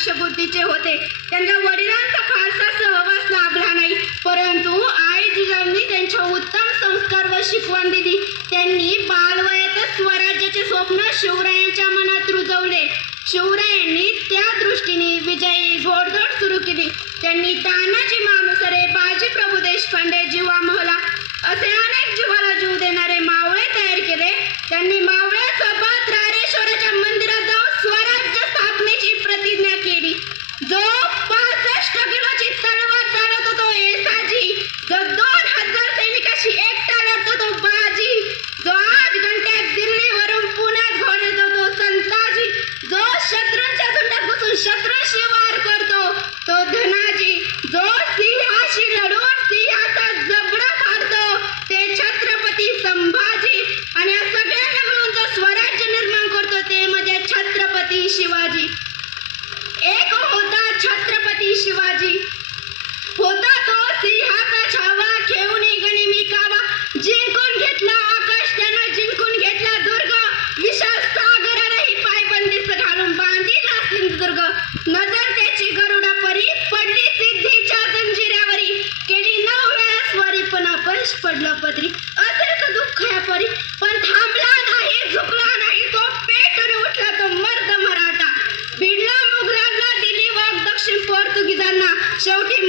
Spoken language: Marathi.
दक्ष बुद्धीचे होते. त्यांच्या वडिलांचा फारसा सहवास लाभला नाही, परंतु आई जिजाऊंनी त्यांच्या उत्तम संस्कार व शिकवण दिली. त्यांनी बालवयातच स्वराज्याचे स्वप्न शिवरायांच्या मनात रुजवले. शिवरायांनी त्या दृष्टीने विजयी घोडदौड सुरू केली. त्यांनी तानाजी मालुसरे, बाजी प्रभू देशपांडे, जीवा महला असे अनेक जीवाला जीव देणारे मावळे तयार केले. त्यांनी मावळ्यासोबत रायरेश्वराच्या मंदिरात जाऊन स्वराज्य स्थापनेची प्रतिज्ञा केली. जो 65 किलोची तलवार चालवतो तो येसाजी, जो 2000 सैनिकाशी एकटा लढतो तो बाजी, जो 8 घंट्यात दिल्लीवरून पुण्यात घोडतो तो संताजी, जो शत्रूंच्या झुंडात घुसून शत्रूंशी वार करतो तो धनाजी, जो सिंहाशी लढून सिंहाचा जबडा फाडतो ते छत्रपती संभाजी, आणि या सगळ्यांना मिळून जो स्वराज्य निर्माण करतो ते म्हणजे छत्रपती शिवाजी. एक होता छत्रपती शिवाजी, होता तो सिंहाचा छावा, घेऊन गनिमी कावा, जिंकून घेतला आकाश त्यानं, जिंकून घेतला दुर्ग, विशाल सागरालाही पायबंदीस घालून बांधिला सिंधुदुर्ग. नजर त्याची गरुडापरी पडली सिद्धीच्या जंजिऱ्यावरी, केली 9 वेळा स्वारी पण अपयश पडलं पदरी. असेल का दुःख या परी, पण थांबला नाही, झुकला नाही, तो पेटून उठला तो मर्द मराठा. भिडला मुघलांना, दिली वाग दक्षिण पोर्तुगीजांना, शेवटी